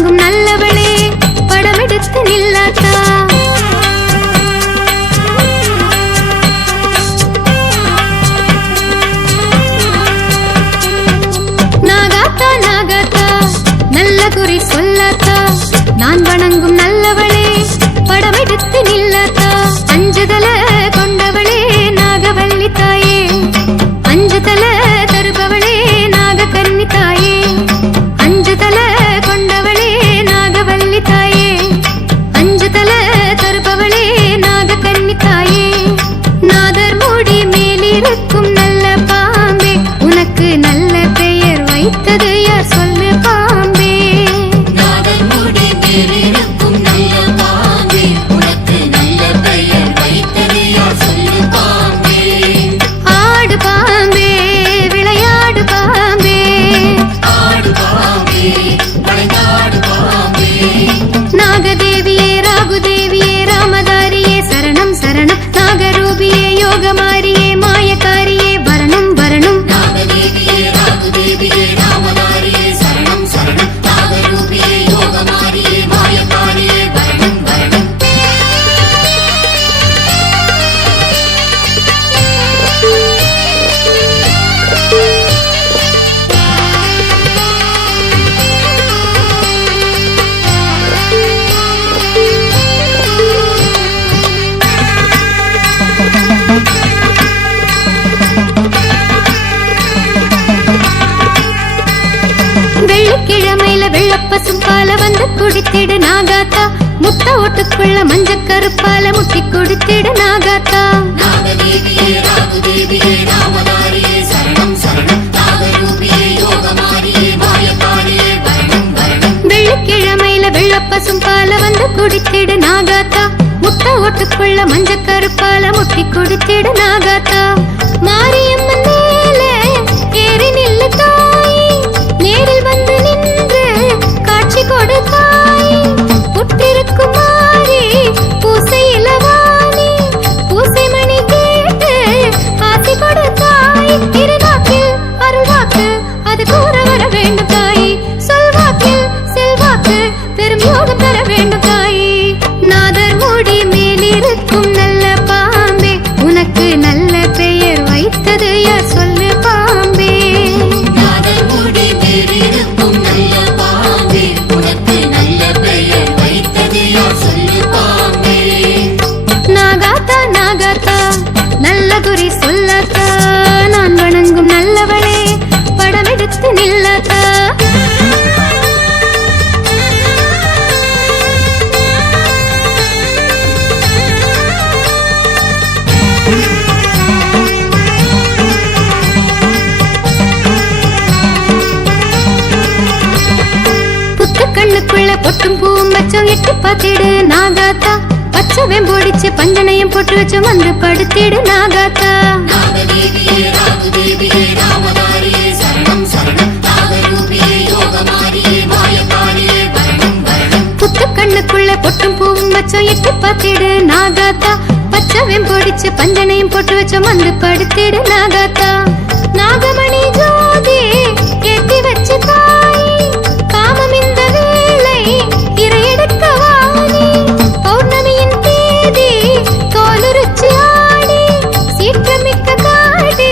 வணங்கும் நல்லவளே படமெடுத்து நில்லாத்தா. நாகாத்தா நாகாத்தா நல்ல குறி சொல்லாத்தா. நான் வணங்கும் நல்லவளே படமெடுத்து நில்லாத்தா. அஞ்சுதல கொண்டவளே நாகவல்லி தாயே, அஞ்சுதல தருபவளே நாக கன்னி தாயே, அஞ்சுதல கொண்டவளே நாகவல்லி தாயே, அஞ்சுதல தருபவளே நாக கன்னி தாயே. நாதர் மூடி மேலிருக்கும் நல்ல பாம்பே, உனக்கு நல்ல பெயர் வைத்தது யார் சொல்லு பாம்பே. நாதர் மூடி மேலிருக்கும் நல்ல பாம்பே, உனக்கு நல்ல பெயர் வைத்தது யார் சொல்லு பாம்பே. ஆடு பாம்பே விளையாடு பாம்பே, ஆடு பாம்பே வளைந்தாடு பாம்பே. நாகதேவியே ராகுதேவியே ராமதாரியே சரணம் சரணம். நாகரூபியே யோகமாரியே மாயக்காரியே வரணும் வரணும். நாகதேவியே ராகுதேவியே ராமதாரியே சரணம் சரணம். நாகரூபியே யோகமாரியே மாயக்காரியே வரணும் வரணும். வெள்ளிக்கிழமையில வெள்ளப்பசும் பால வந்து குடித்திடு நாகாத்தா. முட்டை ஓட்டுக்குள்ள மஞ்சக்கருப்பால முட்டி குடித்திடு நாகாத்தா. நாகதேவியே ராகுதேவியே ராமதாரியே சரணம் சரணம். நாகரூபியே யோகமாரியே மாயக்காரியே வரணும் வரணும். வெள்ளிக்கிழமையில வெள்ளப்பசும் பால வந்து குடித்திடு நாகாத்தா. முட்டை ஓட்டுக்குள்ள மஞ்சக்கருப்பால முட்டி குடித்திடு நாகாத்தா. மாரியம்மன் மேலே ஏறி நில்லு தாய், நேரில் வந்து நின்று காட்சி கொடுத்தாய். புற்றிருக்கும் மாறி பூசை இளவாணி, பூசை மணி கேட்டு ஆசி கொடுத்தாய். இருநாக்கில் அருள்வாக்கு அது கூற வர வேண்டும் தாய், சொல்வாக்கில் செல்வாக்கு பெரும் யோகம் தர வேண்டும் தாய். நாதர் மூடி மேலிருக்கும் நல்ல பாம்பே, உனக்கு நல்ல பெயர் வைத்தது யார் சொல்லு பாம்பே. நாதர் மூடி மேலிருக்கும் நல்ல பாம்பே, உனக்கு நல்ல பெயர் வைத்தது யார் சொல்லு பாம்பே. நாகாத்தா நாகாத்தா நல்ல குறி சொல்லாத்தா. நான் வணங்கும் நல்லவளே படமெடுத்து நில்லாத்தா. புத்து கண்ணுக்குள்ள பொட்டும் பூவும் வச்சோம் எட்டி பார்த்திடு நாகாத்தா. பச்சை வெம்போடிச்சு பஞ்சனையும் போட்டு வச்சு வந்து படுத்திடு நாகாத்தா. நாகதேவியே ராகுதேவியே ராமதாரியே சரணம் சரணம். நாகரூபியே யோகமாரியே மாயக்காரியே வரணும் வரணும். புத்து கண்ணுக்குள்ள பொட்டும் பூவும் வச்சோம் எட்டி பார்த்திடு நாகாத்தா. பச்சை வெம்போடிச்சு பஞ்சனையும் போட்டு வச்சு வந்து படுத்திடு நாகாத்தா. நாகமணி ஜோதி ஏத்தி வச்சு தாய், காமம் இந்த வேளை இறையெடுக்க வாணி. பௌர்ணமியின் தேதி தோலுரிச்சு ஆடி, சீற்றமிக்க காடி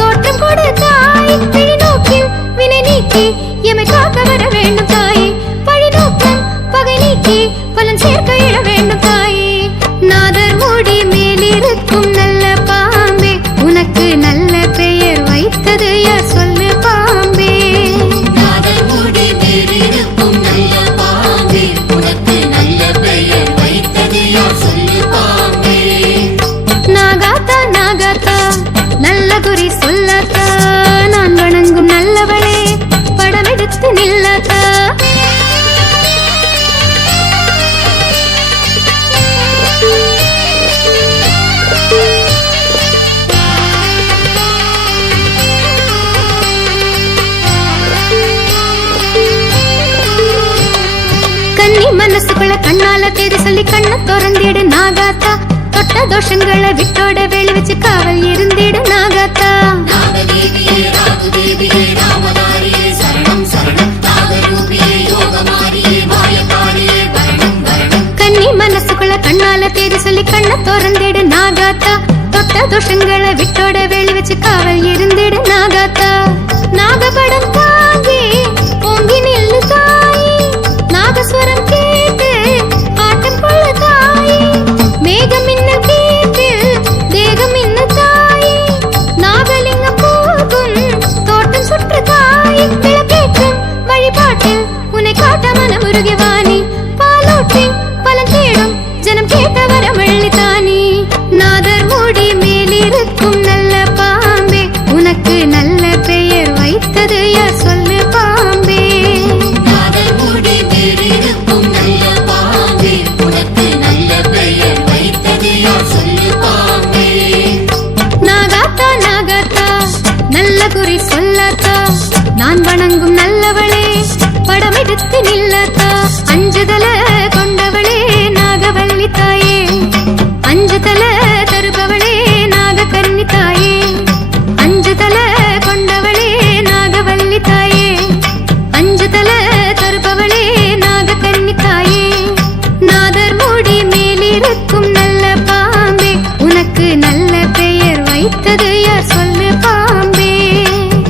தோட்டம் கொடுத்தாய். பிழி நோக்கில் வினை நீக்கி எமை காக்க வர வேண்டும் தாய், பழி நோக்கம் பகை நீக்கி பலன் சேர்க்க இட வேண்டும் தாய். நாதர் மூடி மேலிருக்கும் நல்ல பாம்பே, உனக்கு நல்ல பெயர் வைத்தது யார் சொல்லு பாம்பே. நாதர் மூடி மேலிருக்கும் நல்ல பாம்பே, உனக்கு நல்ல பெயர் வைத்தது யார் சொல்லு பாம்பே. நாகாத்தா நாகாத்தா நல்ல குறி சொல்லாத்தா. நான் வணங்கும் நல்லவளே படமெடுத்து நில்லாத்தா. கன்னி மனசுக்குள்ள கண்ணால தேடி சொல்லி கண்ண திறந்திடு நாகாத்தா. தொட்ட தோஷங்களை விட்டோட வேலி வச்சு காவல் இருந்திடு நாகாத்தா. நாகதேவியே ராகுதேவியே ராமதாரியே சரணம் சரணம். நாகரூபியே யோகமாரியே தேடி சொல்லி கண்ண திறந்திடு நாகாத்தா தொட்ட தோஷங்களை விட்டோட வெளி வச்சு காவல் இருந்திடு நாகாத்தா நாகபடம் தாங்கி ஓங்கி நில்லு தாயி நாகஸ்வரம் கேட்டு ஆட்டம் கொள்ள தாயி மேகம் இன்ன கேட்டில் தேகம் இன்ன தாயி நாகலிங்கம் போகும் தோட்டம் சுற்று தாயி விளக்கேற்றும் வழிபாட்டில் உன்னை காட்ட மனமுருகி வாணி பாலூற்றி பலன் தேடும் ஜனம் கேட்ட வரமள்ளி தானி நாதர் மூடி மேலிருக்கும் நல்ல பாம்பே உனக்கு நல்ல பெயர் வைத்தது யார் சொல்லு பாம்பே நாதர் மூடி மேலிருக்கும் நல்ல பாம்பே உனக்கு நல்ல பெயர் வைத்தது யார் சொல்லு பாம்பே நாகாத்தா நாகாத்தா நல்ல குறி சொல்லாத்தா நான் வணங்கும் நல்லவளே படமெடுத்து நில்லாத்தா அஞ்சுதல கொண்டவளே நாகவல்லி தாயே அஞ்சுதல தருபவளே நாக கன்னி தாயே அஞ்சுதல கொண்டவளே நாகவல்லி தாயே அஞ்சுதல தருபவளே நாக கன்னி தாயே நாதர் மூடி மேலிருக்கும் நல்ல பாம்பே உனக்கு நல்ல பெயர் வைத்தது யார் சொல்லு பாம்பே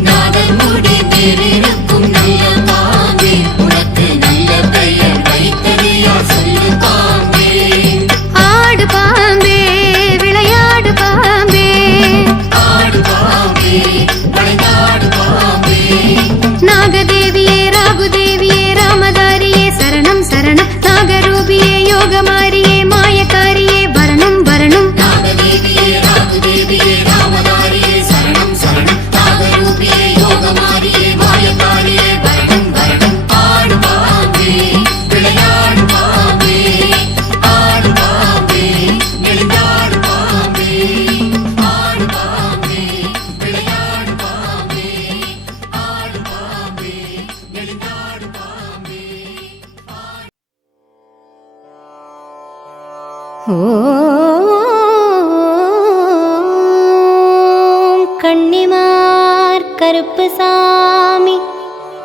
நாதர் மூடி மேலிருக்கும் நல்ல பாம்பே உனக்கு நல்ல பெயர் வைத்தது யார் சொல்லு பாம்பே ஆடு பாம்பே விளையாடு பாம்பே ஆடு பாம்பே வளைந்தாடு பாம்பே நாகதேவியே ராகுதேவியே ராமதாரியே சரணம் சரணம் நாகரூபியே யோகமாரியே மாயக்காரியே வரணும் வரணும் நாகதேவியே ராகுதேவியே ராமதாரியே சரணம் சரணம் நாகரூபியே யோகமாரியே மாயக்காரியே வரணும் வரணும் ஆடு பாம்பே விளையாடு பாம்பே ஆடு பாம்பே நெளிந்தாடு பாம்பே ஆடு பாம்பே விளையாடு பாம்பே ஆடு பாம்பே நெளிந்தாடு பாம்பே ஓம் கன்னிமார் கருப்புசாமி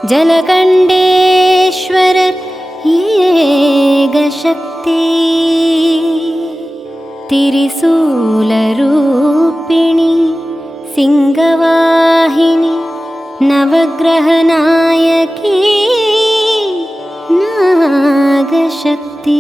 ஜலகண்டேஸ்வரர் ஏகசக்தி திரிசூலரூபிணி சிங்கவாஹினி நவக்கிரகநாயகி நாகசக்தி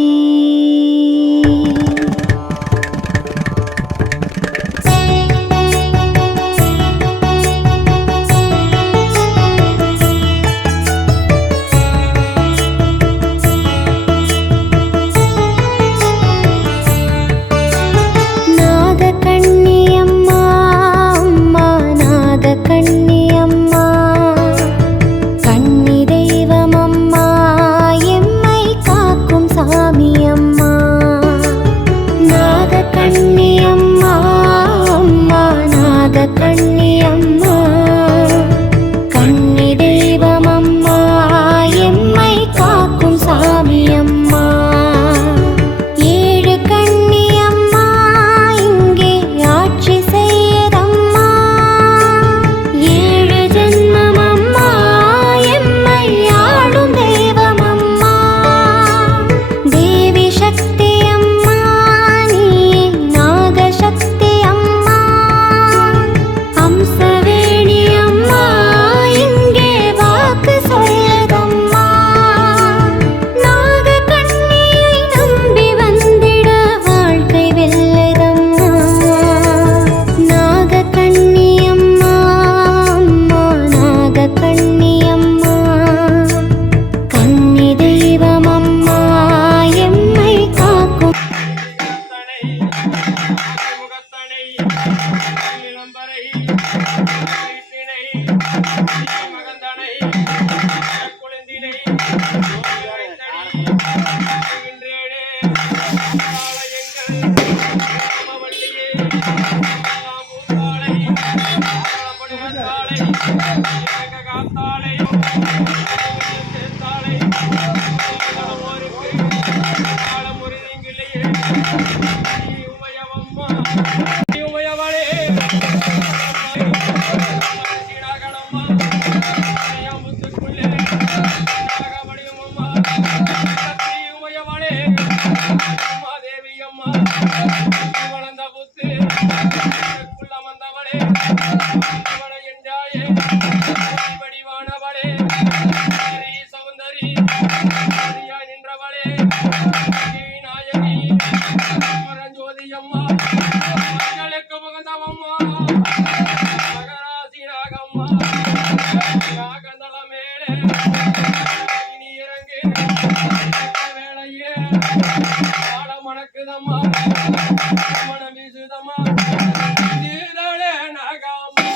கன்னியம்மா கன்னி தெய்வமம்மா எம்மை காக்கும் சாமியம்மா மகளே நாயகி பரஞ்சோதி அம்மா மகளுக்கு முகந்தவம்மா மகராசி நாகம்மா நாகந்தள மேலே நீ இறங்கு வேளையே ஆட மணக்குதம்மா மனம் வீசுதம்மா நீதலே நாகம்மா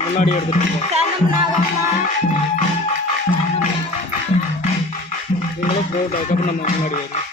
முன்னாடி எடுத்துட்டு நீங்களும் போட்டு அதுக்கப்புறம் நம்ம முன்னாடி வரும்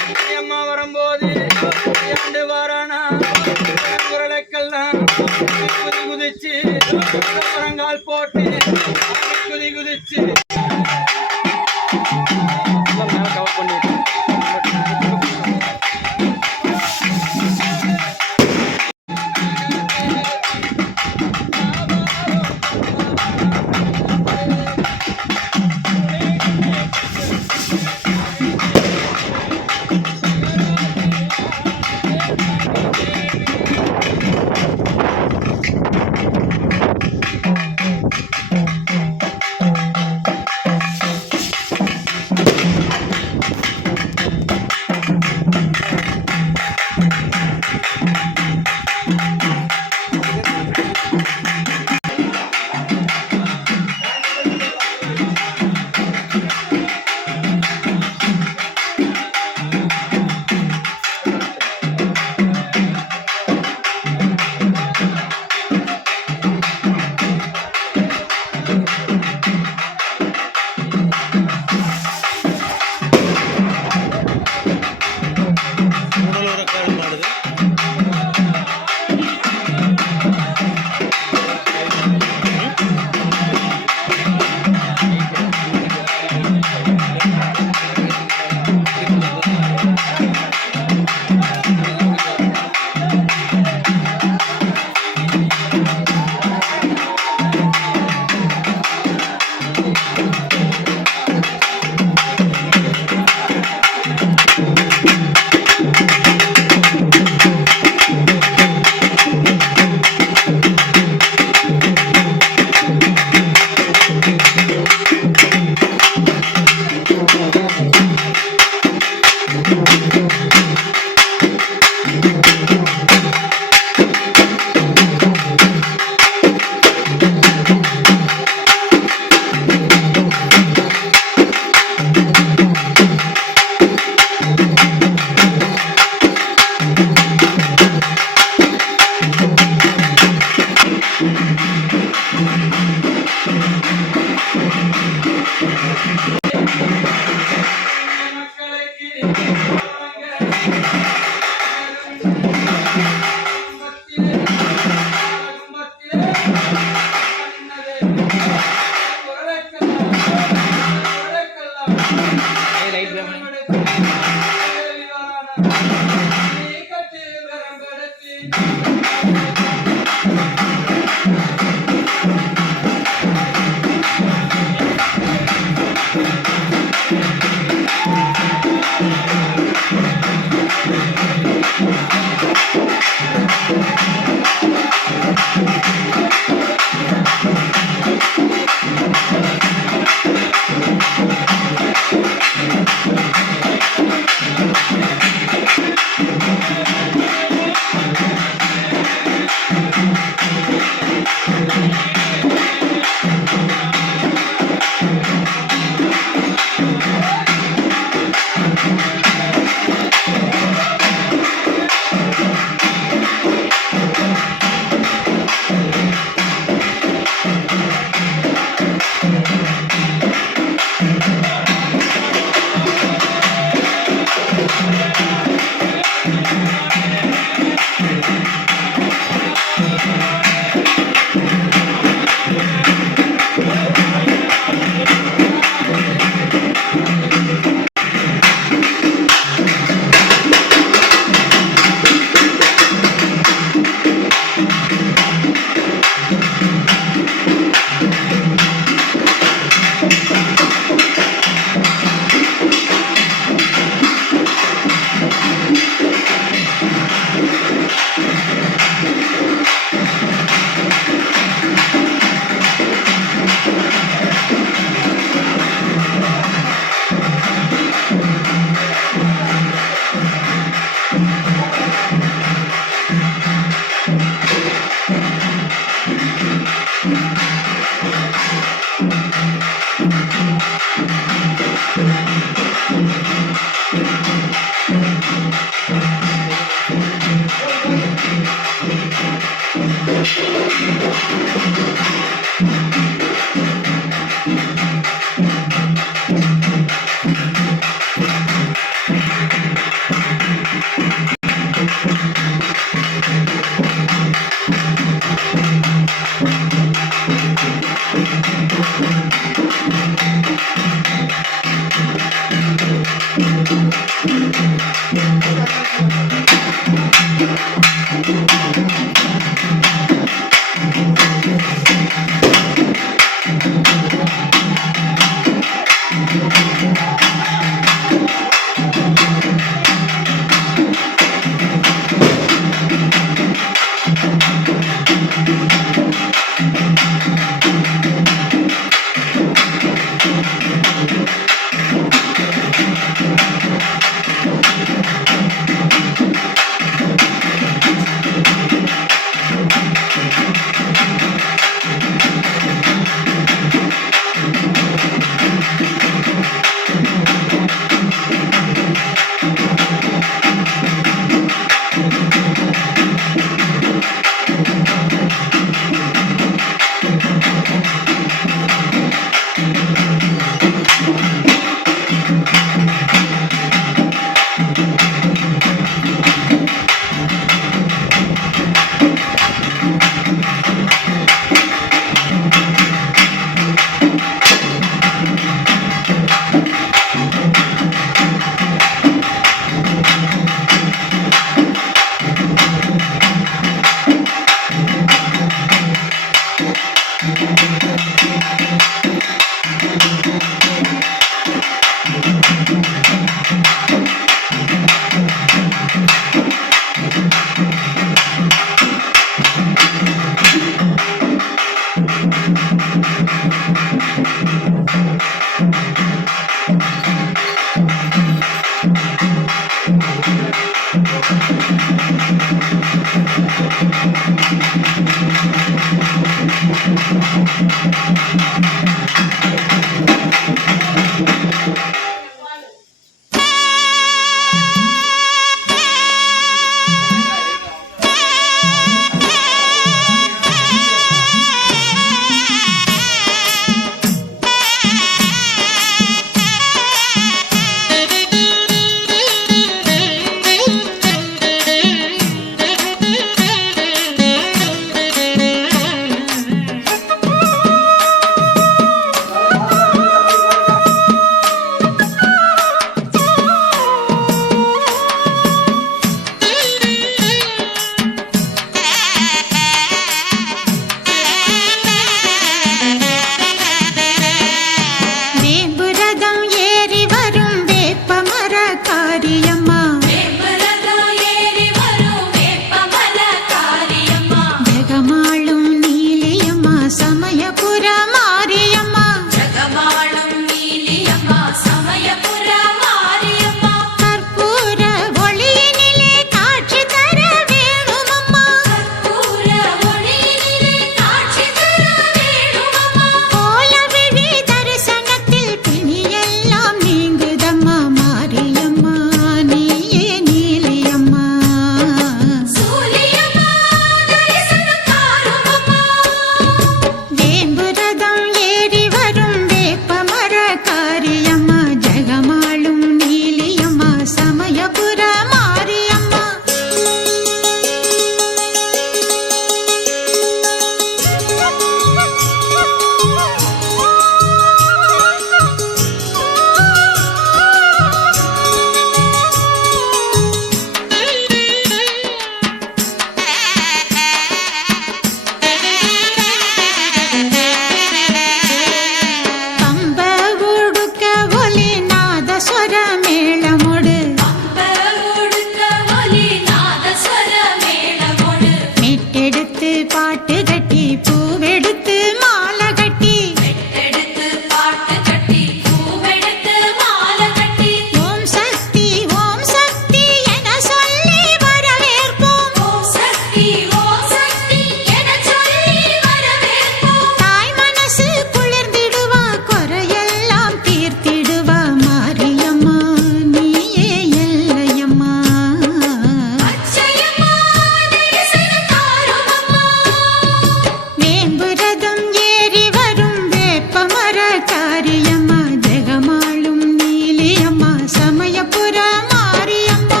காரியம்மா ஜெகமாளும் நீலியம்மா சமயபுர மாரியம்மா.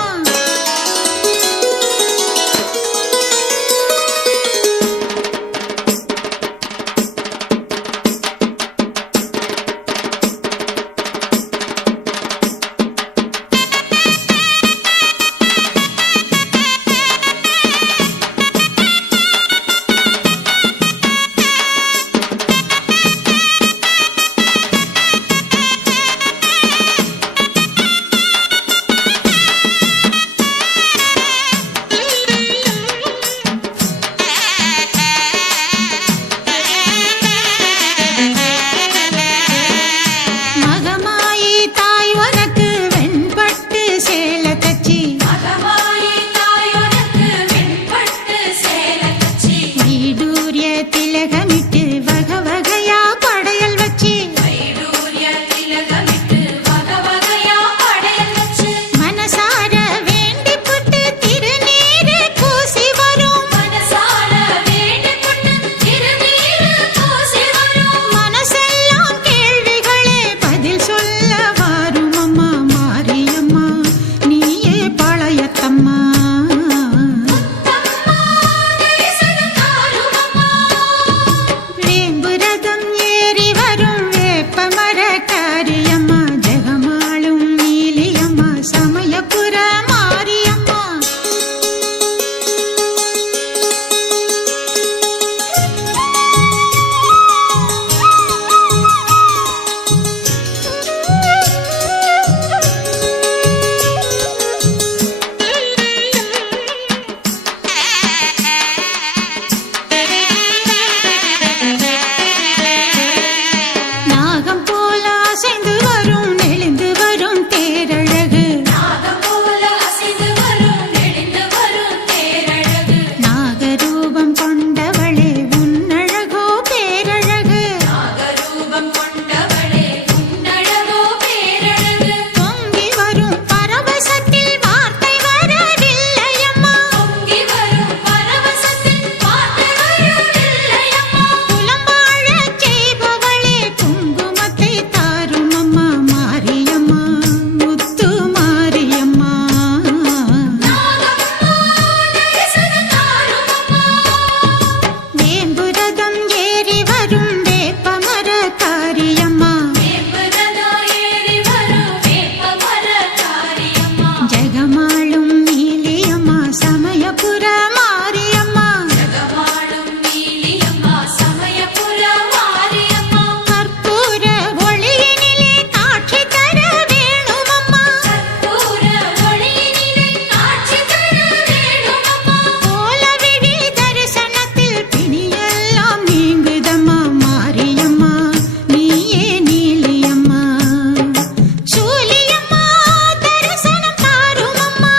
மகமாயி தாய் உனக்கு வெண்பட்டு சேல தச்சி வைடூரிய திலகமிட்டு வகை வகையா படையல் வச்சி மனசார வேண்டி புட்டு திருநீரு பூசி வரும் மனசெல்லாம் கேள்விகளே பதில் சொல்ல வாரும் அம்மா மாரியம்மா நீயே பழையத்தம்மா. வேம்புரதம் ஏறி வரும் வேப்பமர காரியம்மா ஜெகமாளும் நீலியம்மா சமயபுர மாரியம்மா. நாகம் போல அசைந்து வரும் நெளிந்து வரும் தேரழகு நாகரூபம் கொண்டவளே உன்னழகோ பேரழகு பொங்கி வரும் பரவசத்தில் வார்த்தை வரவில்லையம்மா புலம்பாழச் செய்பவளே குங்குமத்தை தாரும் அம்மா மாரியம்மா முத்து மாரியம்மா. வேம்புரதம் ஏறி வரும் வேப்பமர காரியம்மா ஜெகமாளும் நீலியம்மா சமயபுர மாரியம்மா. கற்பூர ஒளியினிலே காட்சி தர வேணுமம்மா கோலவிழி தரிசனத்தில் பிணியெல்லாம் நீங்குதம்மா மாரியம்மா நீயே நீலியம்மா. சூலியம்மா தரிசனம் தாருமம்மா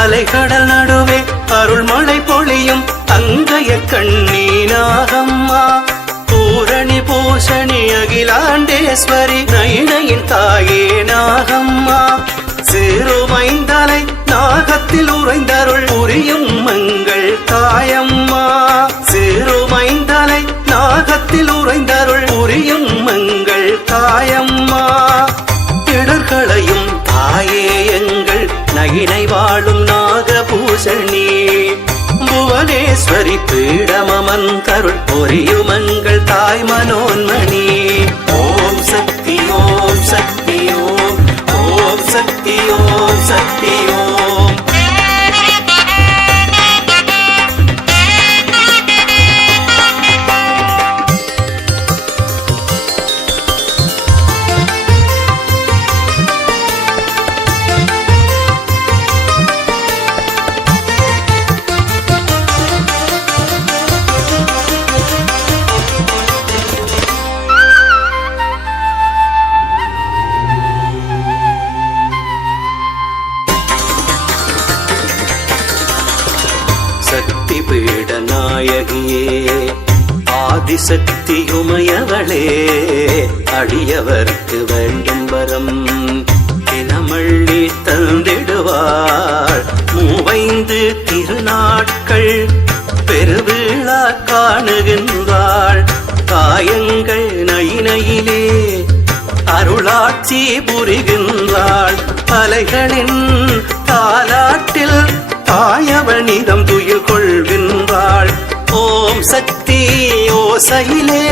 அலைகடல் நடுவே அருள்மழை பொழியும் அங்கைய கண்ணீனாகம்மா பூரணி பூஷணி அகிலாண்டேஸ்வரி நயினையின் தாயே நாகம்மா சிறுமைந்தலை நாகத்தில் உறைந்தருள் புரியும் மங்கள் தாயம்மா சிறுமைந்தலை நாகத்தில் உறைந்தருள் புரியும் மங்கள் தாயம்மா இடர்களையும் தாயே எங்கள் நகினை வாழும் நாகபூஷணி புவனேஸ்வரி பீடமமந்தருள் பொரியுமங்கள் தாய் மனோன்மணி ஓம் சக்தி ஓம் சக்தி ஓம் ஓம் சக்தி ஓம் சக்தி ஓம் சக்தி பீட நாயகியே ஆதிசக்தியுமையவளே அடியவர்க்கு வேண்டும் வரம் தினமள்ளி தந்திடுவாள் மூவைந்து திருநாட்கள் பெருவிழா காணுகின்றாள் காயங்கள் நயினையிலே அருளாட்சி புரிகின்றாள் அலைகளின் தாலாட்டில் தாயவனிடம் துயில் கொள்கின்றாள் ஓம் சக்தி ஓசையிலே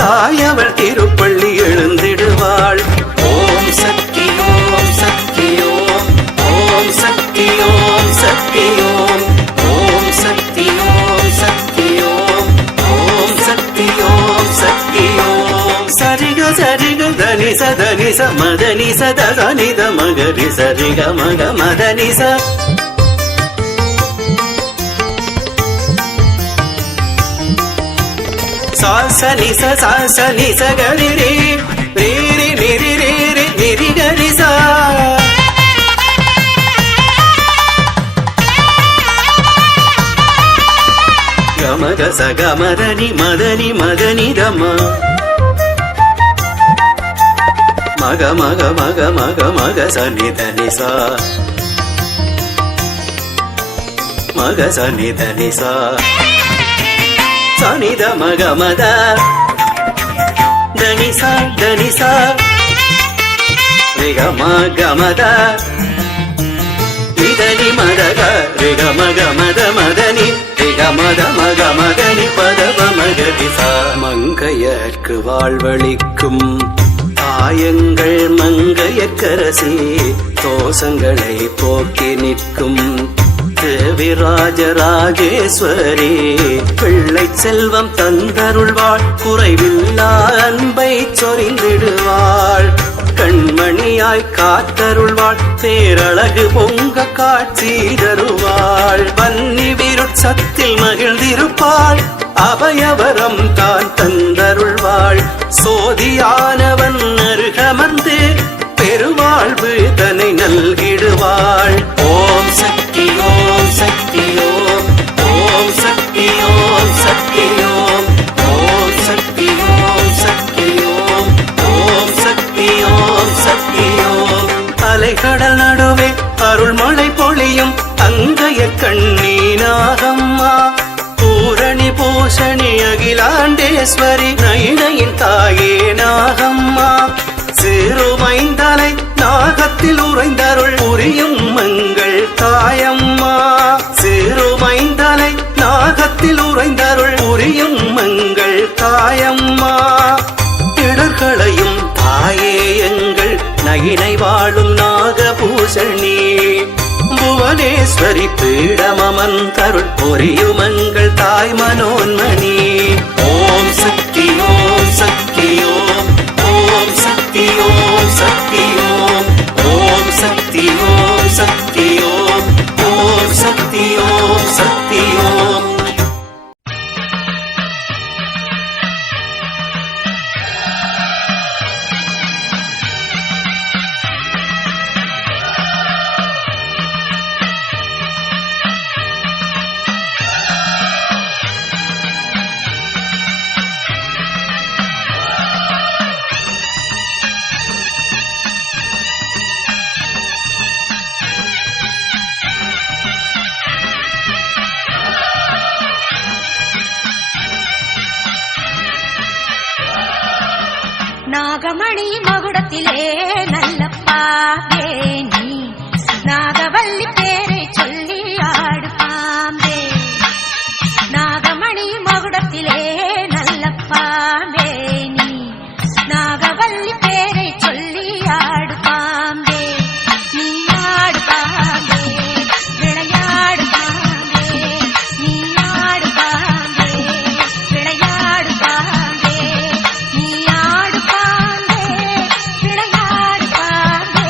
தாயவள் திருப்பள்ளி எழுந்திடுவாள் ஓம் சக்தி ஓம் சக்தி ஓம் ஓம் சக்தி ஓம் சக்தி ஓம் ஓம் சக்தி ஓம் சக்தி ஓம் ஓம் சக்தி ஓம் சக்தி ஓம் சரிக சரிக தனி சதனி ச மதனி சதனி த மகரி சரிக மக மதனி ச சாசனி சாசனி சகரி ரே ரே ரே நிரி ரே ரே நிரி கரி சா கமக சகமதனி மதனி மதனி தம மக மக மக மக மக சனி தனி சா மக சனி தனி சா சனித மக மத தனிசா தனிசா ரிக மக மத நிதனி மதக ரிக மக மத மதனி ரிக மத மக மதனி பதவ மகதிசா மங்கையர்க்கு வாழ்வளிக்கும் தாயங்கள் மங்கையக்கரசி தோஷங்களை போக்கி நிற்கும் தேவிராஜராஜேஸ்வரி பிள்ளை செல்வம் தந்தருள்வாள் குறைவில்லா அன்பை சொரிந்திடுவாள் கண்மணியாய் காத்தருள்வாள் பேரழகு பொங்க காட்சி தருவாள் வன்னி விருட்சத்தில் மகிழ்ந்திருப்பாள் அபயவரம் தான் தந்தருள்வாள் சோதியானவன் அருகமர்ந்து பெருவாழ்வு தன்னை நல்கிடுவாள் ஓம் சக்தி ஓம் சக்தி ஓம் ஓம் சக்தி ஓம் சக்தி ஓம் ஓம் சக்தி ஓம் சக்தி ஓம் ஓம் சக்தி ஓம் சக்தி ஓம் அலைகடல் நடுவே அருள்மழை பொழியும் அங்கைய கண்ணீனாகம்மா பூரணி பூஷணி அகிலாண்டேஸ்வரி நயினையின் தாயே நாகம்மா சிறுமைந்தலை நாகத்தில் உறைந்தருள் புரியும் மங்கள் தாயம்மா சிறுமைந்தலை நாகத்தில் உறைந்தருள் புரியும் மங்கள் தாயம்மா இடர்களையும் தாயே எங்கள் நயினை வாழும் நாகபூஷணி புவனேஸ்வரி பீடமமந்தருள் பொரியுமங்கள் தாய் மனோன்மணி ஓம் சக்தி ஓம் சக்தி ஓம் ஓம் சக்தி ஓம் சக்தி ஓம் ஓம் சக்தி ஓம் சக்தி ஓம் ஓம் சக்தி ஓம் சக்தி ஓம் நாகமணி மகுடத்திலே நல்லப்பா நீ நாகவல்லி பேரை சொல்லி ஆடுப்பாம்பே நாகமணி மகுடத்திலே நல்லப்பா நீ நாகவல்லி பேரை சொல்லி ஆடுப்பாம்பே நீ ஆடுப்பாம்பே விளையாடுப்பாம்பே நீ ஆடுப்பாம்பே விளையாடுப்பாம்பே நீ ஆடுப்பாம்பே விளையாடுப்பாம்பே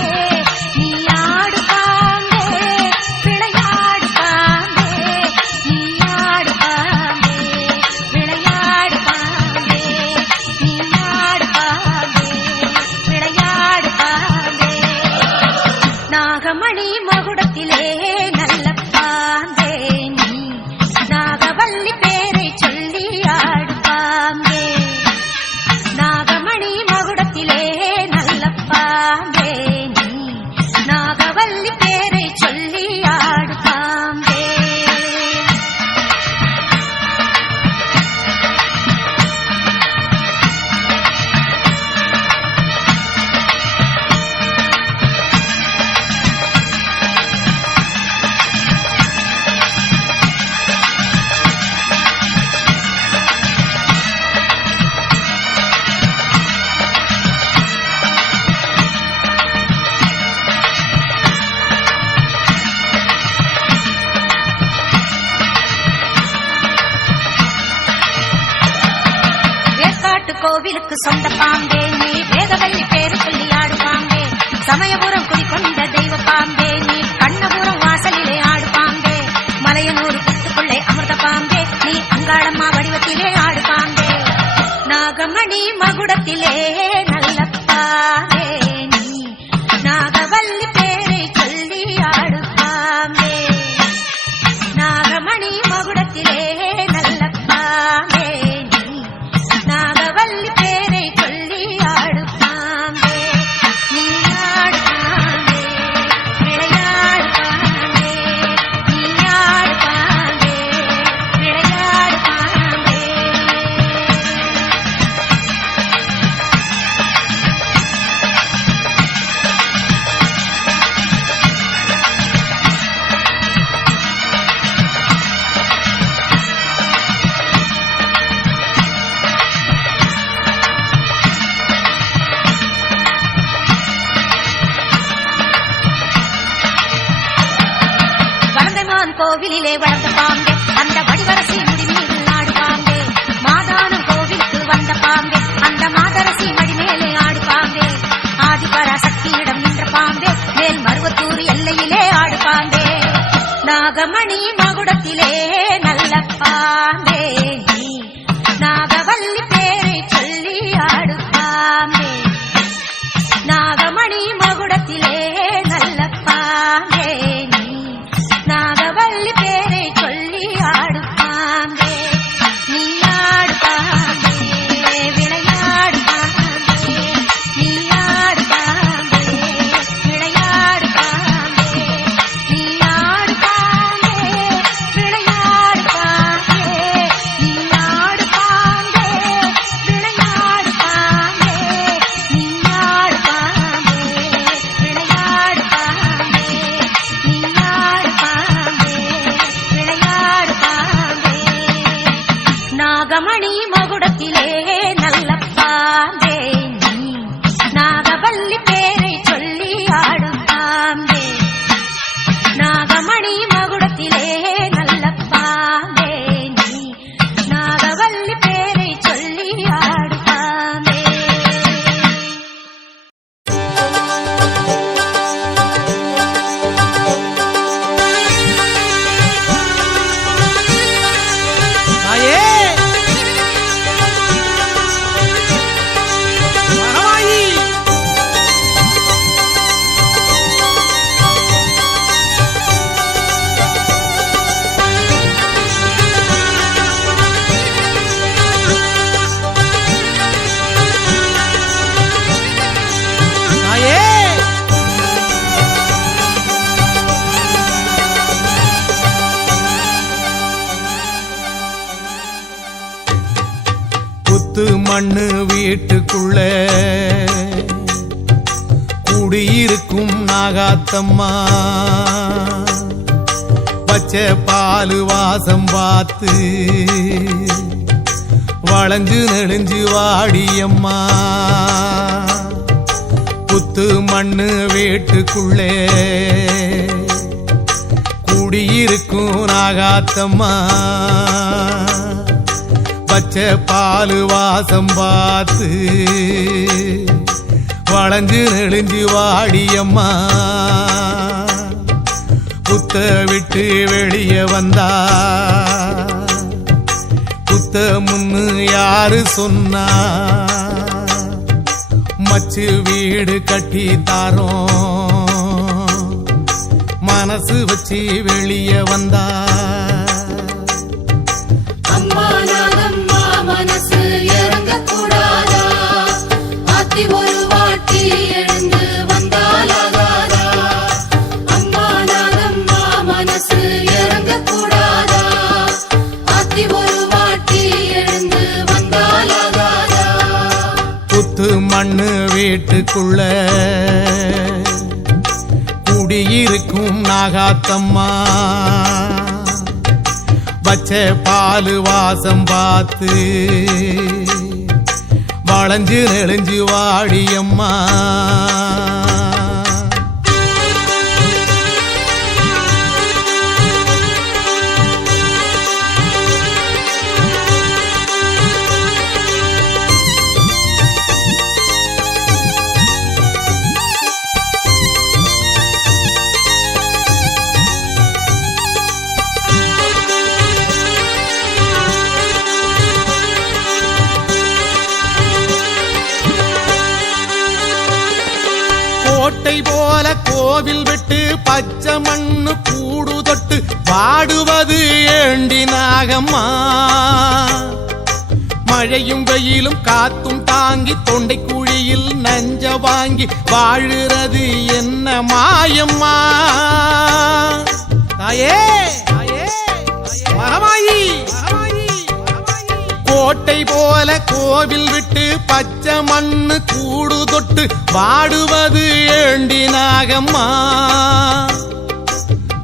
நீ ஆடுப்பாம்பே கோவிலுக்கு சொந்த பாம்பே நீ வேதவல்லி பேரு சொல்லி ஆடு பாம்பே சமயபுரம் குடிக்கொண்ட தெய்வ பாம்பே நீ கண்ணபுரம் வாசலிலே ஆடு பாம்பே மலையனூர் புத்துக்குள்ளே அமிர்த பாம்பே நீ அங்காளம்மா வடிவத்திலே ஆடு பாம்பே நாகமணி மகுடத்திலே நல்ல பாம்பே நீ நாகவல்லி பேரை சொல்லி ஆடு பாம்பே நாகமணி மகுடத்திலே நல்ல பாம்பே நீ நாகவல்லி பேரை சொல்லி ஆடு பாம்பே நீ ஆடு பாம்பே விளையாடு பாம்பே நீ ஆடு பாம்பே விளையாடு பாம்பே வளர்ந்தமான் கோவிலிலே வளர்ந்த பாம்பே அந்த வடிவரசி முடி மீது ஆடு பாம்பே மாதானம் கோவிலுக்கு வந்த பாம்பே அந்த மாதரசி மடி மேலே ஆடு பாம்பே ஆதிபராசக்தியிடம் நின்ற பாம்பே மேல் மருவத்தூர் எல்லையிலே ஆடு பாம்பே நாகமணி மகுடத்திலே நல்ல பாம்பே நீ நாகவல்லி பேரை சொல்லி ஆடு பாம்பே நாகமணி மகுடத்திலே நல்ல பாம்பே நீ நாகவல்லி பேரை சொல்லி ஆடு பாம்பே நீ ஆடு பாம்பே விளையாடு பாம்பே நீ ஆடு பாம்பே விளையாடு பாம்பே நீ ஆடு பாம்பே விளையாடு பாம்பே நீ ஆடு பாம்பே விளையாடு பாம்பே நீ ஆடு பாம்பே விளையாடு பாம்பே நீ ஆடு பாம்பே விளையாடு பாம்பே நாகமணி மகுடத்திலே நல்ல பாம்பே நீ நாகவல்லி பேரை சொல்லி ஆடு பாம்பே நாகமணி மகுடத்திலே நல்ல பாம்பே நீ நாகவல்லி பேரை சொல்லி ஆடு பாம்பே தாயே மகமாயி தாயே புத்து மண்ணு வீட்டுக்குள்ள குடியிருக்கும் நாகாத்தம்மா பச்சை பாலு வாசம் பார்த்து வளைஞ்சு நெளிஞ்சு வாடியம்மா புத்து மண்ணு வீட்டுக்குள்ளே குடியிருக்கும் நாகாத்தம்மா பச்சை பாலு வாசம் பார்த்து வளைஞ்சு நெளிஞ்சு வாடியம்மா புத்த விட்டு வெளியே வந்தா புத்த முன்னு யாரு சொன்னா மச்சு வீடு கட்டி தாரோம் மனசு வச்சு வெளியே வந்தா அம்மா நாகம்மா மனசு இறங்க கூடாதா ஆத்தி ஒரு வாட்டி எழுந்து வந்தாலாகாதா அம்மா நாகம்மா மனசு இறங்க கூடாதா ஆத்தி ஒரு வாட்டி எழுந்து வந்தாலாகாதா புத்து மண்ணு வீட்டுக்குள்ள குடியிருக்கும் நாகாத்தம்மா பச்சை பாலு வாசம் பார்த்து வளைஞ்சு நெளிஞ்சு வாடியம்மா கோட்டை போல கோவில் விட்டு பச்சை மண்ணு கூடு தொட்டு பாடுவது ஏண்டி நாகம்மா மழையும் வெயிலும் காத்தும் தாங்கி தொண்டை குழியில் நஞ்ச வாங்கி வாழுறது என்ன மாயம்மா தாயே மகமாயி கோட்டை போல கோவில் விட்டு பச்சை மண்ணு கூடு தொட்டு வாடுவது ஏண்டி நாகம்மா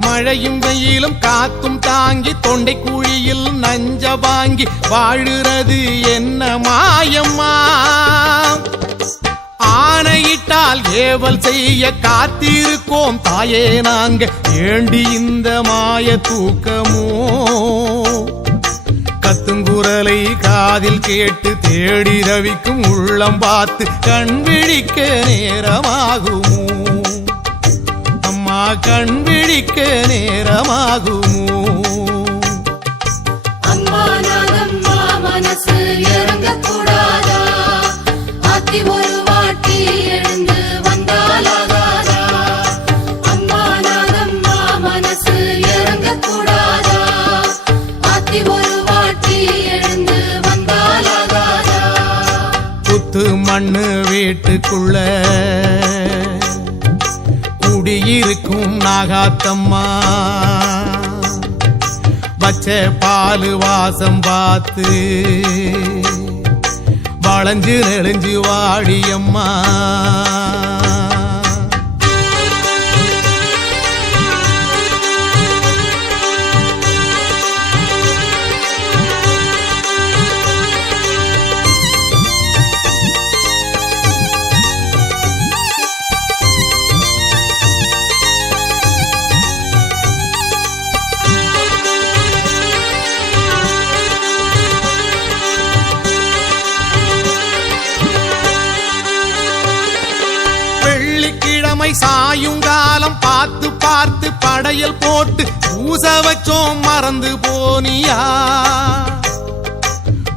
மழையும் வெயிலும் காத்தும் தாங்கி தொண்டை குழியில் நஞ்ச வாங்கி வாழுறது என்ன மாயம்மா ஆணையிட்டால் ஏவல் செய்ய காத்திருக்கோம் தாயே நாங்க ஏண்டி இந்த மாய தூக்கமோ கத்துங்குரலை காதில் கேட்டு தேடி ரவிக்கும் உள்ளம் பார்த்து கண் விழிக்க நேரமாகுமோ அம்மா கண் விழிக்க நேரமாகுமோ அம்மா நாகம்மா மனசு இறங்கக்கூடாதா ஆத்தி ஒரு வாட்டி எழுந்து வந்தாலாகாதா அம்மா நாகம்மா மனசு இறங்கக்கூடாதா ஆத்தி ஒரு வாட்டி எழுந்து வந்தாலாகாதா புத்து மண்ணு வீட்டுக்குள்ள குடியிருக்கும் நாகாத்தம்மா பச்சை பாலு வாசம் பார்த்து வளைஞ்சு நெளிஞ்சு வாடியம்மா சாயுங்காலம் பார்த்து பார்த்து படையல் போட்டு பூச வச்சோம் மறந்து போனியா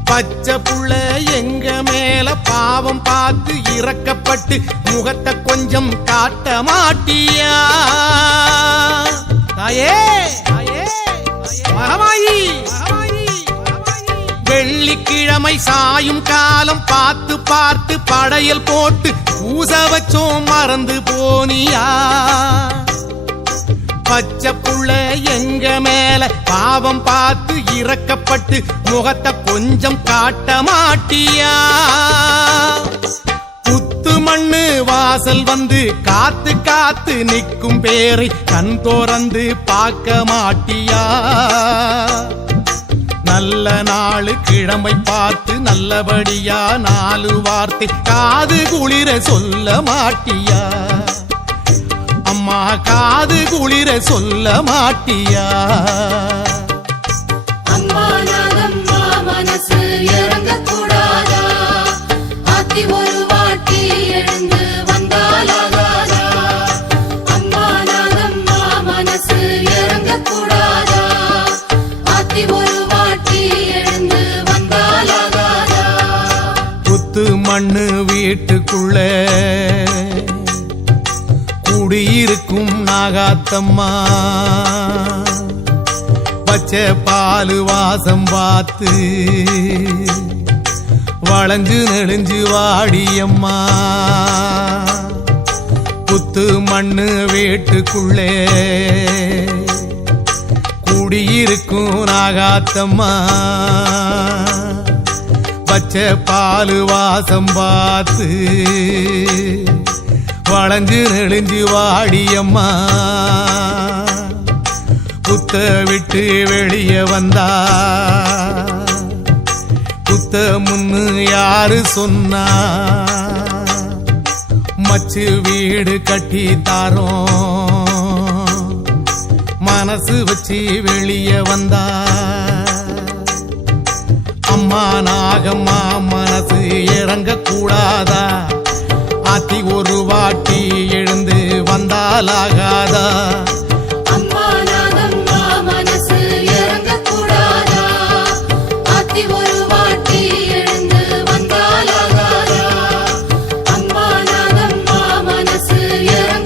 பச்சை புள்ள எங்க மேல பாவம் பார்த்து இறக்கப்பட்டு முகத்தை கொஞ்சம் காட்ட மாட்டியா தாயே மகமாயி வெள்ளிக்கிழமை சாயும் காலம் பார்த்து பார்த்து படையல் போட்டு பூச வச்சோம் மறந்து போனியா பச்சை புள்ள எங்க மேல பாவம் பார்த்து இறக்கப்பட்டு முகத்தை கொஞ்சம் காட்ட மாட்டியா புத்து மண்ணு வாசல் வந்து காத்து காத்து நிற்கும் பேரை கண் தோறந்து பார்க்க மாட்டியா நல்ல நாளு கிழமை பார்த்து நல்லபடியா 4 வார்த்தை காது குளிர சொல்ல மாட்டியா அம்மா காது குளிர சொல்ல மாட்டியா அம்மா நாகம்மா மனசு இறங்கக்கூடாதா ஆத்தி ஒரு வாட்டி எழுந்து வந்தாலாகாதா அம்மா நாகம்மா மனசு இறங்கக்கூடாதா ஆத்தி ஒரு வாட்டி எழுந்து வந்தாலாகாதா புத்து மண்ணு வீட்டுக்குள்ள குடியிருக்கும் நாகாத்தம்மா பச்சை பாலு வாசம் பார்த்து வளைஞ்சு நெளிஞ்சு வாடியம்மா புத்து மண்ணு வீட்டுக்குள்ளே குடியிருக்கும் நாகாத்தம்மா பச்சை பாலு வாசம் பார்த்து வளைஞ்சு நெளிஞ்சு வாடியம்மா புத்த விட்டு வெளியே வந்தா புத்த முன்னு யாரு சொன்னா மச்சு வீடு கட்டி தாரோம் மனசு வச்சு வெளியே வந்தா அம்மா நாகம்மா மனசு இறங்க கூடாதா ஆத்தி ஒரு வாட்டி எழுந்து வந்தாலாகாதா அம்மா நாகம்மா மனசு இறங்கக்கூடாதா ஆத்தி ஒரு வாட்டி எழுந்து வந்தாலாகாதா அம்மா நாகம்மா மனசு இறங்க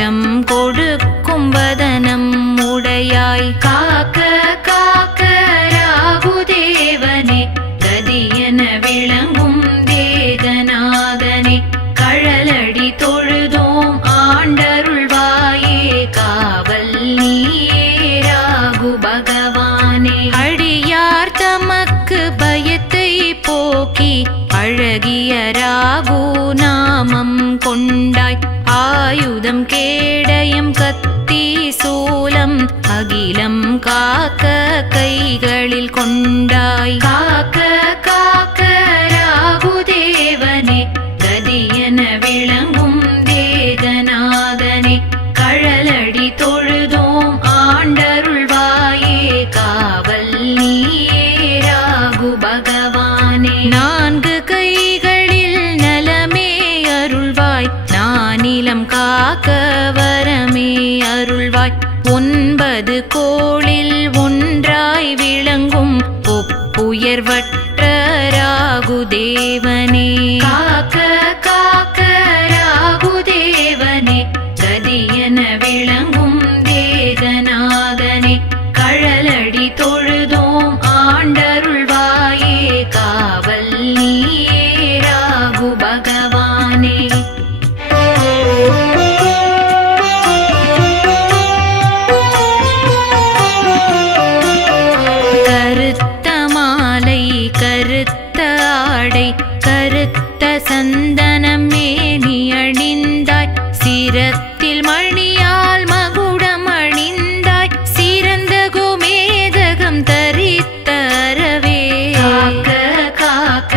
ஏற்றம் கொடுக்கும் வதனம் உடையாய் காக்க காக்க ராகுதேவனே கதியென விளங்கும் தேகநாதனே கழலடி தொழுதோம் ஆண்டருள்வாயே காவல் நீயே ராகு பகவானே அடியார் தமக்கு பயத்தை போக்கி அழகிய ராகு நாமம் கொண்டாய் ஆயுதம் கேடயம் கத்தி சூலம் அகிலம் காக்க கைகளில் கொண்டாய் காக்க காக்க ராகுதேவனே கதியென விளங்கும் தேகநாதனே கழலடி தொழுதோம் ஆண்டருள்வாயே காவல் நீயே ராகு பகவானே நான்கு கைகளில் நலமே அருள்வாய் நானிலம் காக்க வரமே அருள்வாய் 9 கோளில் ஒன்றாய் விளங்கும் ஒப்புயர்வற்ற ராகுதேவனே காக்க காக்க ராகுதேவனே கதியென விளங்கும் தேகநாதனே கழலடி தொழுதோம் ஆண்டருள்வாயே காவல் நீயே ராகு பகவானே கருத்த மாலை கருத்த ஆடை கருத்த சந்தனம் மேனி அணிந்தாய் சிரத்தில் மணியால் மகுடம் அணிந்தாய் சிறந்த கோமேதகம் தரித்த அரவே காக்க காக்க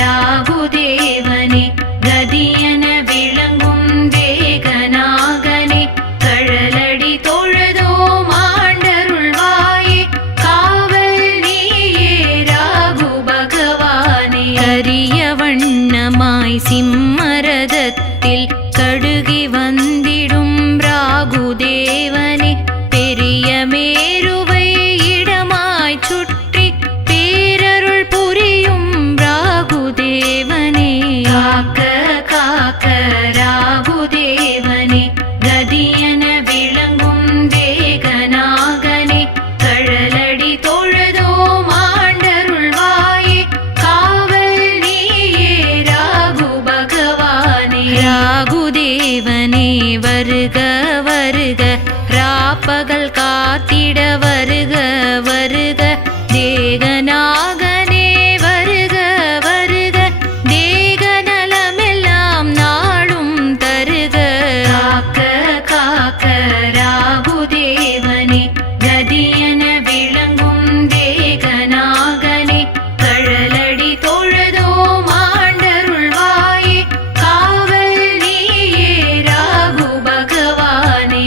ராகுதேவனே கதியென விளங்கும் தேகநாகனே கழலடி தொழுதோம் ஆண்டருள்வாயே காவல் நீயே ராகு பகவானே கரிய வண்ணமாய் சிம்மரதத்தில் கடுகி வந்திடும் ராகுதேவனே பெரிய மேருவை இடமாய் சுற்றி பேரருள் புரியும் ராகுதேவனே காக்க காக்க ராகுதேவனே கதியென விளங்கும் தேகநாகனே கழலடி தொழுதோம் ஆண்டருள்வாயே காவல் நீயே ராகு பகவானே ராகுதேவனே வருக வருக ராப்பகல் காத்திட வருக வருக தேகநாகனே வருக வருக தேக நலமெல்லாம் நாளும் தருக காக்க காக்க ராகுதேவனே கதியென விளங்கும் தேகநாகனே கழலடி தொழுதோம் ஆண்டருள்வாயே காவல் நீயே ராகு பகவானே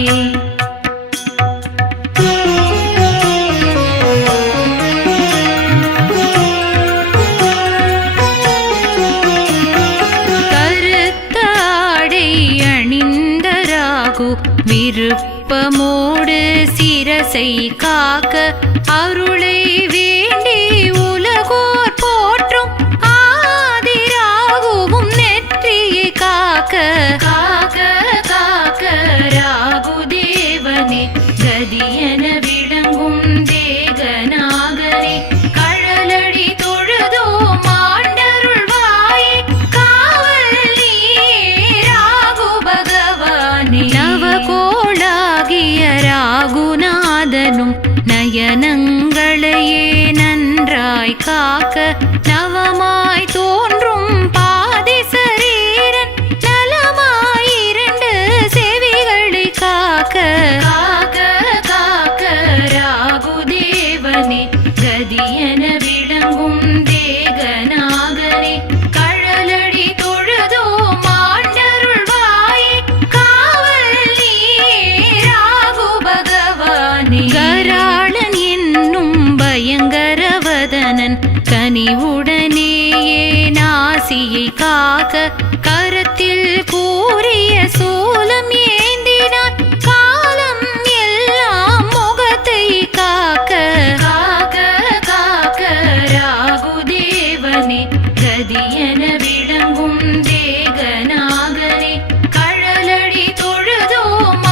கருத்த ஆடை அணிந்த ராகு விருப்பமோடு சிரசை காக்க அருளை வேண்டி உலகோர் போற்றும் ஆதிராகுவும் நெற்றியை காக்க காக்க காக்க ராகுதேவனே கதியென விளங்கும் தேகநாகனே கழலடி தொழுதோம் ஆண்டருள்வாயே காவல் நீயே ராகு பகவானே நவகோளாகிய ராகுநாதனும் நயனங்களையே நன்றாய் காக்க நவமாய் தோன்றும் பாதி சரீரன் நலமாய் 2 செவிகளை காக்க காக்க காக்க ராகுதேவனே கதியென விளங்கும் தேகநாகனே கழலடி தொழுதோம் ஆண்டருள்வாயே காவல் நீயே ராகு பகவானே கராளன் என்னும் பயங்கரவதனன் கனிவுடனேயே நாசியை காக்க கரத்தில் கூறிய சூலம் ஏந்தினான் காலம் எல்லாம் முகத்தை காக்க காக்க காக்க ராகுதேவனே கதியென விளங்கும் தேகநாகனே கழலடி தொழுதோம்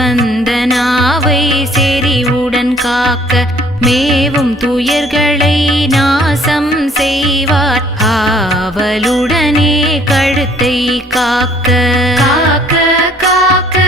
வந்த நாவை செறிவுடன் காக்க மேவும் துயர்களை நாசம் செய்வார் ஆவலுடனே கழுத்தை காக்க காக்க காக்க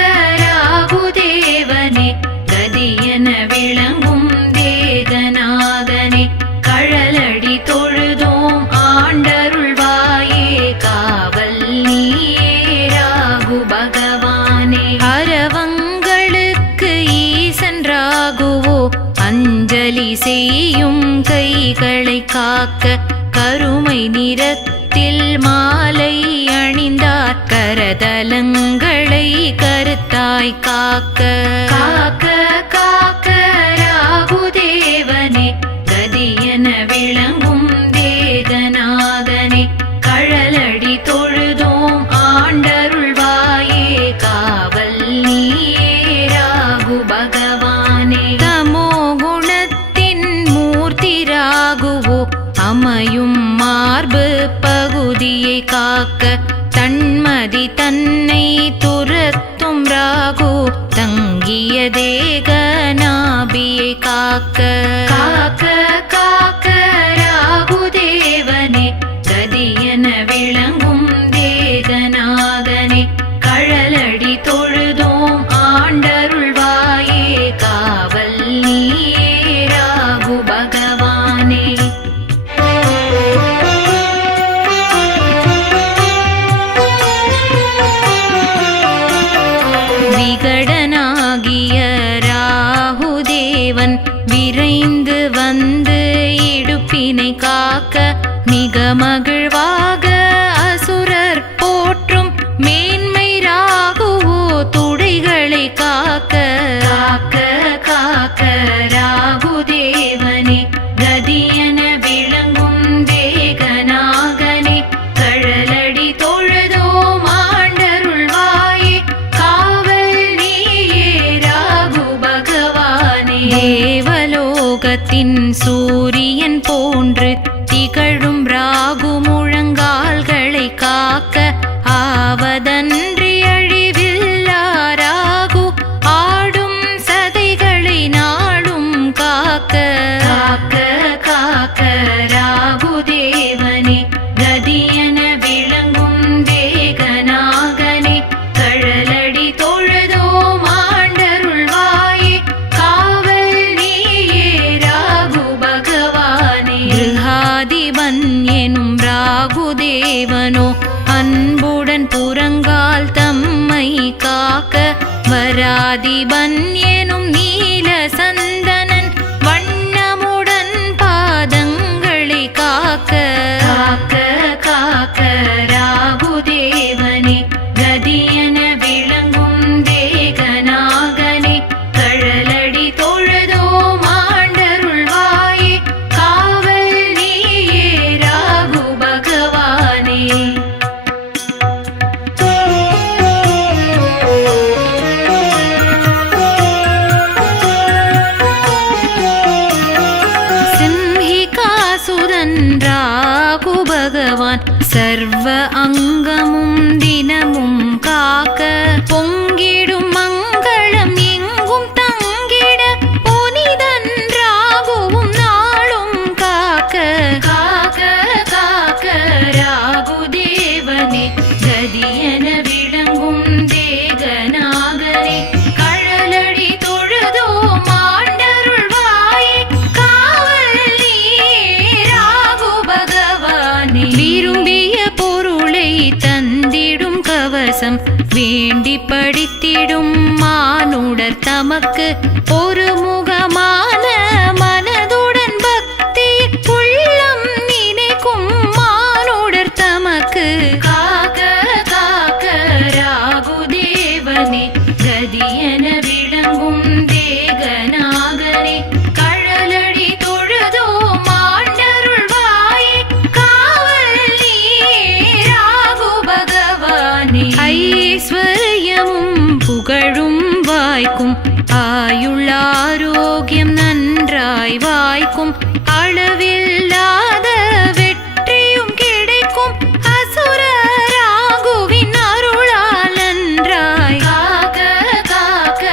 ராகுதேவனே கதியென விளங்கும் தேகநாதனே கழலடி தொழுதோம் ஆண்டருள்வாயே காவல் நீயே ராகு பகவானே அரவங்களுக்கு ஈசன் ராகுவோ அஞ்சலி செய்யும் கைகளை காக்க கருமை நிறத்தில் மாலை அணிந்தார் கரதலங்களை கருத்தாய் காக்க காக்க காக்க ராகுதேவனே கதியென விளங்கும் தேகநாதனே கழலடி தொழுதோம் ஆண்டருள்வாயே காவல் நீயே ராகு பகவானே தமோ குணத்தின் மூர்த்தி ராகுவோ அமையும் மார்பு பகுதியை காக்க தன்மதி தன்னை துரத்தும் ராகு தங்கிய தேகநாபியை காக்க காக்க காக்க ராகுதேவனே கதியென விளங்கும் தேகநாதனே கழலடி தொழுதோம் ஆண்டருள்வாயே காவல் நீயே ராகு பகவானே விகடனாகிய ராகுதேவன் விரைந்து வந்து இடுப்பினை காக்க மிக மகிழ்வாக அசுரர் போற்றும் மேன்மை ராகுவோ துடைகளை காக்க காக்க காக்க ராகுதேவனே கதியென விளங்கும் தேகநாகனே கழலடி தொழுதோம் ஆண்டருள்வாயே காவல் நீயே ராகு பகவானே தேவலோகத்தின் சூரியன் போன்று திகழும் ராகு முழங்கால்களை காக்க ஆவதன்றி அழிவில்லா ராகு ஆடும் சதைகளை நாடும் காக்க காக்க காக்க ராகுதேவனே கதியென விளங்கும் தேகநாகனே கழலடி தொழுதோம் ஆண்டருள்வாயே காவல் நீயே ராகு பகவானே கிருஹாதிபன் எனும் ராகுதேவனோ அன்புடன் புறங்கால் தம்மை காக்க வராதிபன் எனும் நீல சந்தனன் வண்ணமுடன் பாதங்களை காக்க காக்க காக்க ராகுதேவனே கதியென விளங்கும் தேகநாகனே கழலடி தொழுதோம் ஆண்டருள்வாயே காவல் நீயே ராகு பகவானே சிம்ஹிகாசுரன் ராகு பகவான் சர்வ அங்கமும் தினமும் காக்க பொங்கிடும் மங்களம் எங்கும் தங்கிட புனிதன் ராகுவும் நாளும் காக்க காக்க காக்க ராகுதேவனே கதியென விளங்கும் தேகநாகனே கழலடி தொழுதோம் ஆண்டருள்வாயே காவல் நீயே ராகு பகவானே விரும்பிய பொருளை தந்திடும் கவசம் வேண்டி படித்திடும் மானுடர் தமக்கு ஒரு முகமான மனதுடன் பக்தி உள்ளம் நினைக்கும் மானுடர் தமக்கு காக்க காக்க ராகுதேவனே கதியென விளங்கும் தேகநாகனே கழலடி தொழுதோம் ஆண்டருள்வாயே காவல் நீயே ராகு பகவானே ஐஸ்வர்யமும் புகழும் வாய்க்கும் ஆயுள் ஆரோக்கியம் நன்றாய் வாய்க்கும் அளவில்லாத வெற்றியும் கிடைக்கும் அசுர ராகுவின் அருளால் நன்றாய் காக்க காக்க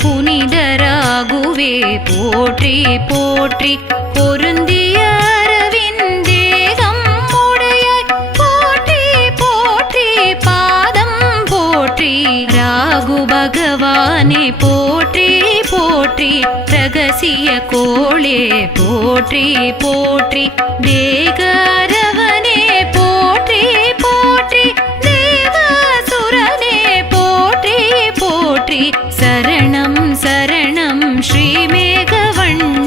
புனிதராகுவே போற்றி போற்றி பொருந்திய அரவிந்தேகம் உடையாய் போற்றி போற்றி பாதம் போற்றி ராகு பகவானே போற்றி போற்றி ரகசிய கோளே போற்றி போற்றி தேகரவனே போற்றி போற்றி தேவசுரனே போற்றி போற்றி சரணம் சரணம் ஸ்ரீமேகவண்ணனே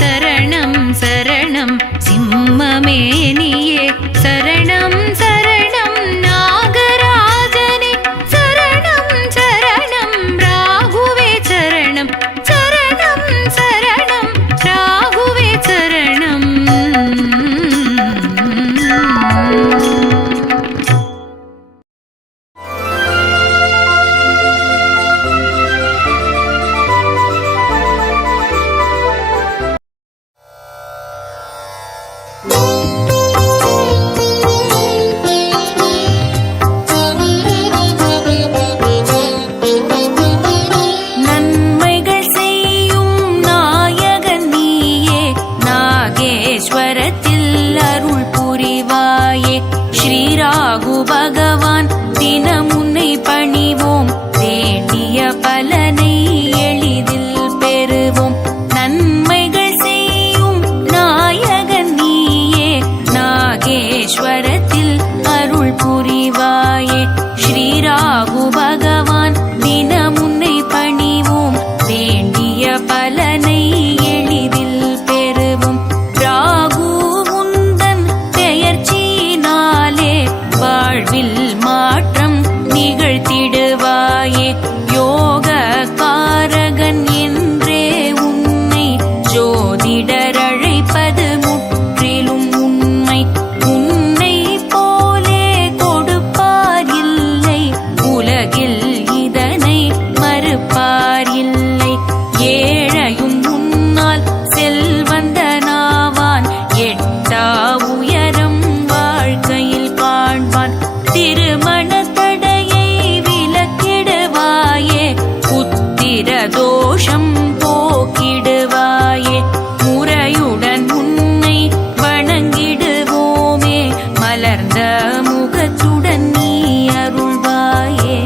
சரணம் சரணம் சிம்மமேனியே சரணம் சரணம் நாகராஜனே சரணம் சரணம் ராகுவே சரணம் சரணம் சரணம் ராகுவே சரணம். நன்மைகள் செய்யும் நாயகன் நீயே நாகேஸ்வரத்தில் அருள் புரிவாயே ஸ்ரீராகு பகவான் தினம் உன்னை பணிவோம் வேண்டிய பலனை எளிதில் பெறுவோம் நன்மைகள் செய்யும் நாயகன் நீயே நாகேஸ்வரத்தில் அருள் புரிவாயே ஸ்ரீராகு பகவான் தினம் உன்னை பணிவோம் வேண்டிய பலனை எளிதில் பெறுவோம் ராகு உந்தன் பெயர்ச்சியினாலே வாழ்வில் மாற்றம் நிகழ்த்திடுவாயே யோக காரகன் என்றே உன்னை ஜோதிடர் அழைப்பது முற்றிலும் உண்மை உன்னை போலே கொடுப்பார் இல்லை உலகில் இதனை மறுப்பார் இல்லை ஏழையும் உன்னால் செல்வந்தனாவான் எட்டா உயரம் வாழ்க்கையில் காண்பான் திருமண தடையை விலக்கிடுவாயே புத்திர தோஷம் போக்கிடுவாயே முறையுடன் உன்னை வணங்கிடுவோமே மலர்ந்த முகத்துடன் நீ அருள்வாயே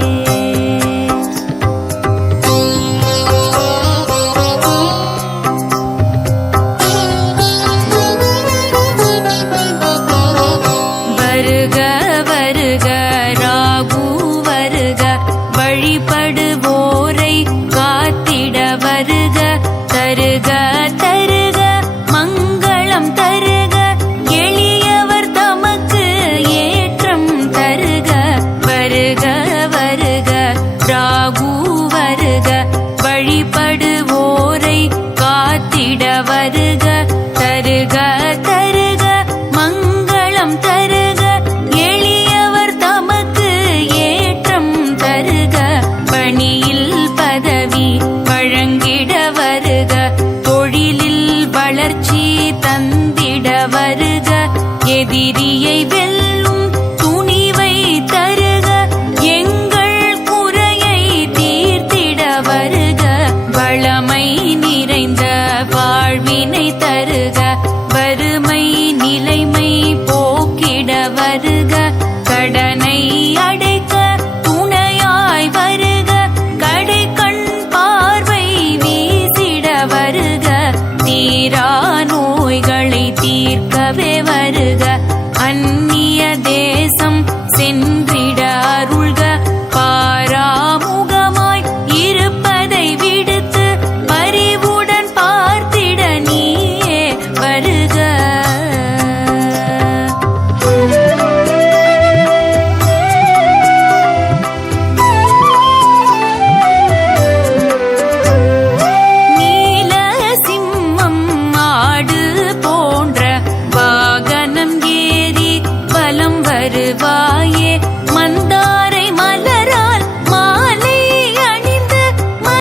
வருக வருக ராகு வருக வழிபடுவோரை காத்திட வருக தருக தருக மங்களம் தருக எளியவர் தமக்கு ஏற்றம் தருக வருக வருக ராகு வருக வழிபடுவோரை காத்திட வருக தருக தருக மங்களம் தருக எளியவர் தமக்கு ஏற்றம் தருக பணியில் பதவி வழங்கிட வருக தொழிலில் வளர்ச்சி தந்திட வருக எதிரியை வெல்லும் துணிவை தருக எங்கள் குறையை தீர்த்திட வருக வளமை நிறைந்த வாழ்வினை தருக வறுமை நிலைமை போக்கிட வருக கடனை அடைக்க துணையாய் வருக கடைக்கண் பார்வை வீசிட வருக தீரா நோய்களை தீர்க்கவே வருக அந்நிய தேசம் சென்றிட அருள்க பாராமுகமாய் இருப்பதை விடுத்து பரிவுடன் பார்த்திட நீயே வருக நீல சிம்மம் ஆடு போன்ற வாகனம் ஏறி வலம் வருவாய்